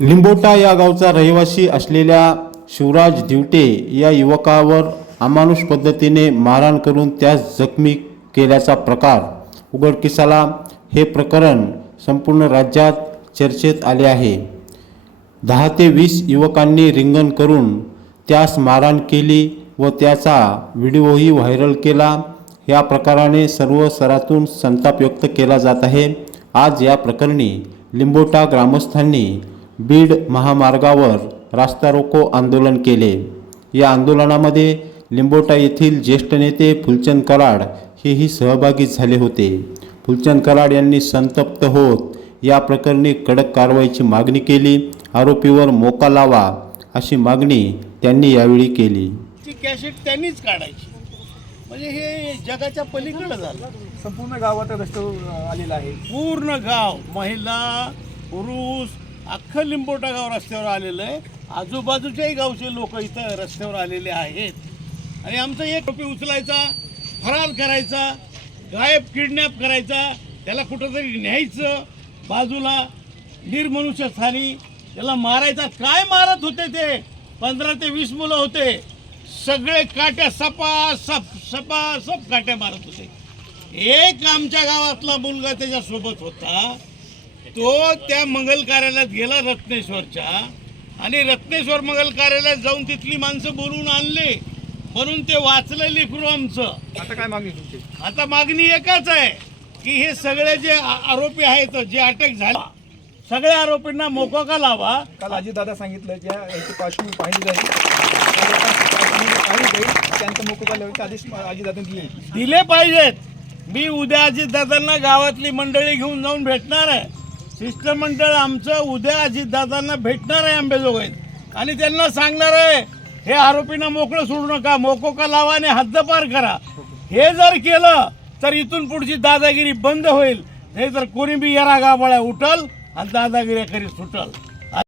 लिंबोटा या गावचा रहिवासी असलेल्या शिवराज दिवटे या युवकावर अमानुष पद्धतीने मारहाण करून त्यास जखमी केल्याचा प्रकार. उघडकीस आला हे प्रकरण संपूर्ण राज्यात चर्चेत आले आहे. दहा ते वीस युवकांनी रिंगण करून त्यास मारहाण केली व त्याचा व्हिडिओही व्हायरल केला. या प्रकाराने सर्व स्तरातून संताप व्यक्त केला जात आहे. आज या प्रकरणी लिंबोटा ग्रामस्थांनी बीड महामार्गावर रास्ता रोको आंदोलन केले. या आंदोलनामध्ये लिंबोटा येथील ज्येष्ठ नेते फुलचंद कराड हेही सहभागी झाले होते. फुलचंद कराड यांनी संतप्त होत या प्रकरणी कडक कारवाईची मागणी केली. आरोपीवर मोका लावा अशी मागणी त्यांनी यावेळी केली. ती कॅसेट त्यांनीच काढायची. म्हणजे हे जगाच्या पलीकडे झालं. संपूर्ण गावात रस्त्यावर आलेला आहे. पूर्ण गाव महिला पुरुष अख्खं लिंबोटा गाव रस्त्यावर आलेलं आहे. आजूबाजूच्याही गावचे लोक इथं रस्त्यावर आलेले आहेत. आणि आमचा एक रुपये उचलायचा फरार करायचा गायब किडनॅप करायचा त्याला कुठंतरी न्यायचं बाजूला निर्मनुष्य स्थानी त्याला मारायचा. काय मारत होते ते? पंधरा ते वीस मुलं होते. सगळे काट्या सपा सप सपा सप काट्या मारत होते. एक आमच्या गावातला मुलगा त्याच्यासोबत होता. तो त्या मंगल कार्यालयात गेला रत्नेश्वरच्या आणि रत्नेश्वर मंगल कार्यालयात जाऊन तिथली माणसं बोलवून आणले. म्हणून ते वाचलं लेकरू आमचं. आता काय मागणी तुमची? आता मागणी एकच आहे की हे सगळे जे आरोपी आहेत जे अटक झाले सगळ्या आरोपींना मोकोका लावा? काल अजितदादा सांगितलं की याची पार्श्वभूमी पाहिली जाईल. पार्श्वभूमी पाहिली जाईल. त्यांचा मोकोका लेवलचे आदेश अजितदादा दिले. दिले पाहिजेत. मी उद्या अजितदादांना गावातली मंडळी घेऊन जाऊन भेटणार आहे. शिष्टमंडळ आमचं उद्या अजितदादांना भेटणार आहे आंबेजोगाईत आणि त्यांना सांगणार आहे हे आरोपींना मोकळं सोडू नका मोकोका लावा आणि हद्दपार करा. हे जर केलं तर इथून पुढची दादागिरी बंद होईल. नाही तर कोणी बी येरा गाबाळ्या उठल आणि दादागिरी खरी सुटल.